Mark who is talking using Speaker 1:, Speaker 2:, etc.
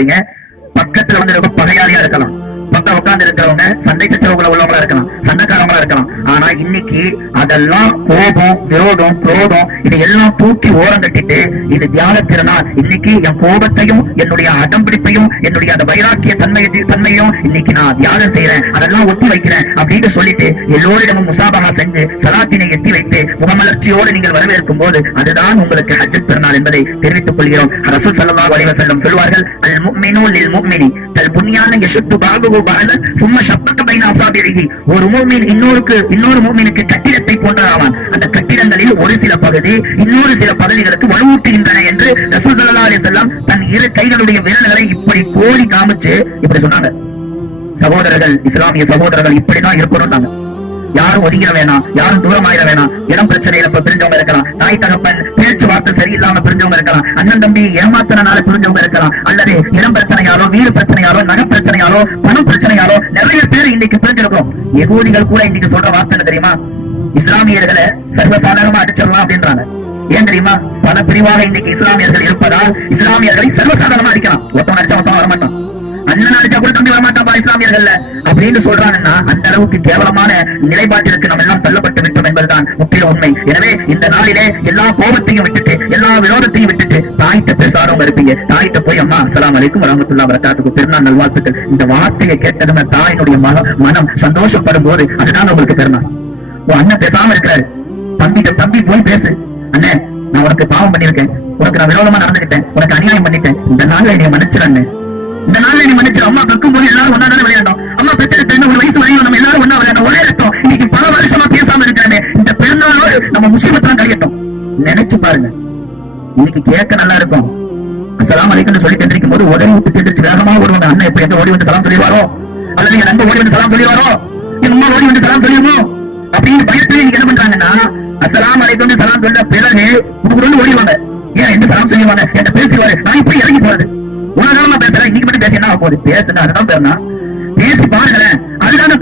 Speaker 1: நினைச்சுக்காதீங்க பக்கத்துல வந்து ரொம்ப பகையாளியா இருக்கலாம். பக்கம் உட்கார்ந்து இருக்கிறவங்க சண்டை சச்சரவுகளை உள்ளவங்களா இருக்கலாம். இன்னைக்கு அதெல்லாம் கோபம் விரோதம் குரோதம் இதை எல்லாம் தூக்கி ஓரம் கட்டிட்டு இது தியான திருநாள் இன்னைக்கு என் கோபத்தையும் என்னுடைய அடம்பிடிப்பையும் என்னுடைய அந்த வைராக்கிய தன்மையை தன்மையும் இன்னைக்கு நான் தியானம் செய்யறேன் அதெல்லாம் ஒத்தி வைக்கிறேன் அப்படின்னு சொல்லிட்டு எல்லோரிடமும் முசாபகா செஞ்சு சலாத்தினை எத்தி வைத்து முகமலர்ச்சியோடு நீங்கள் வரவேற்கும் போது அதுதான் உங்களுக்கு ஹஜ்ஜத் பெருநாள் என்பதை தெரிவித்துக் கொள்கிறோம். ரசூல் சல்லா வலிவ செல்லும் சொல்வார்கள் அல் முஃமினு லில் முக்மினி தல் புண்ணியான யசுத்து பாகுகு பஅலன் சும்மா சப்பக்க ஒரு மூமின் இன்னொருக்கு இன்னொரு மூமினுக்கு கட்டிடத்தை போன்றதாவான். அந்த கட்டிடங்களில் ஒரு சில பகுதி இன்னொரு சில பகுதிகளுக்கு வலுவூட்டுகின்றன என்று ரசூல் சல்லா அலி வஸல்லம் தன் இரு கைகளுடைய விரல்களை இப்படி கோலி காமிச்சு இப்படி சொன்னாங்க. சகோதரர்கள் இஸ்லாமிய சகோதரர்கள் இப்படிதான் இருக்கணும்னாங்க. யாரும் ஒதுங்கிட வேணாம் யாரும் தூரம் ஆயிட வேணாம். இடம் பிரச்சனையில இப்ப பிரிஞ்சவங்க இருக்கலாம். தாய் தகப்பன் பேச்சுவார்த்தை சரியில்லாம பிரிஞ்சவங்க இருக்கலாம். அண்ணன் தம்பி ஏமாத்தினால பிரிஞ்சவங்க இருக்கலாம். அல்லது இடம் பிரச்சனையாலோ வீடு பிரச்சனையாலோ நகை பிரச்சனையாலோ பணம் பிரச்சனையாலோ நிறைய இன்னைக்கு பிரிஞ்சிருக்கிறோம் எகூதிகள் கூட இன்னைக்கு சொல்ற வார்த்தை என்ன தெரியுமா? இஸ்லாமியர்களை சர்வசாதாரணமா அடிச்சிடலாம் அப்படின்றாங்க. ஏன் தெரியுமா? பல பிரிவாக இன்னைக்கு இஸ்லாமியர்கள் இருப்பதால் இஸ்லாமியர்களை சர்வசாதாரணமா அடிக்கலாம். ஒருத்தவன் அடிச்சா ஒருத்தவன் வரமாட்டான். அண்ணன் அடிச்சா கூட தம்பி வரமாட்டாப்பா இஸ்லாமியர்கள்ல அப்படின்னு சொல்றாங்கன்னா அந்த அளவுக்கு கேவலமான நிலைப்பாட்டிற்கு நம்ம எல்லாம் தள்ளப்பட்டு என்பதுதான் முற்றிலும் உண்மை எனவே இந்த நாளிலே எல்லா கோபத்தையும் விட்டுட்டு எல்லா விரோதத்தையும் விட்டுட்டு தாயிட்ட பேசாதவங்க இருப்பீங்க. தாயிட்ட போய் அம்மா அஸ்ஸலாமு அலைக்கும் வரமத்துல்லா வரகாத்துக்கு பெருநாள் நல்வாழ்த்துக்கள். இந்த வார்த்தையை கேட்டதுமே தாயினுடைய மக மனம் சந்தோஷப்படும் போது அதுதான் உங்களுக்கு பெருநாள். உன் அண்ணன் பேசாம இருக்கிறாரு. தம்பிட்ட தம்பி போய் பேசு. அண்ணன் நான் உனக்கு பாவம் பண்ணிருக்கேன் உனக்கு நான் விரோதமா நடந்துக்கிட்டேன் உனக்கு அநியாயம் பண்ணிட்டேன். இந்த நாள்ல நீ மன்னிச்சிரு அண்ணன் இந்த நாள்ல நீ மன்னிச்சிரு. அம்மா கக்கும் போது எல்லாரும் ஒன்னா தானே விளையாண்டோம். அம்மா பெற்றெடுத்த ஒரு வயசு வரையும் நம்ம முஸ்லிமத்தான் கழியட்டும் நினைச்சு பாருங்க. இன்னைக்கு கேட்க நல்லா இருக்கும். சலாம் அலைக்கம்னு சொல்லிட்டு எந்திரிக்கும் போது உடனே விட்டு எந்திரிச்சு வேகமா ஓடுவாங்க. அண்ணன் இப்ப எங்க ஓடி வந்து சலாம் சொல்லிடுவாரோ? அல்லது என் நண்பர் ஓடி வந்து சலாம் சொல்லிடுவாரோ? என் அம்மா ஓடி வந்து சலாம் சொல்லிடுமோ? அப்படின்னு பயத்துல நீங்க என்ன பண்றாங்கன்னா அசலாம் அலைக்கம்னு சலாம் சொல்ல பிறகு குடுக்குறோன்னு ஓடிவாங்க ஏன் என்ன சலாம் சொல்லிடுவாங்க? என்ன பேசிடுவாரு? நான் இப்படி இறங்கி போறது. உனதான பேசுறேன். இன்னைக்கு மட்டும் பேசி என்ன ஆக போகுது? பேசுங்க அதுதான் பேருனா. பேசி பாருங்களேன். அதுதான்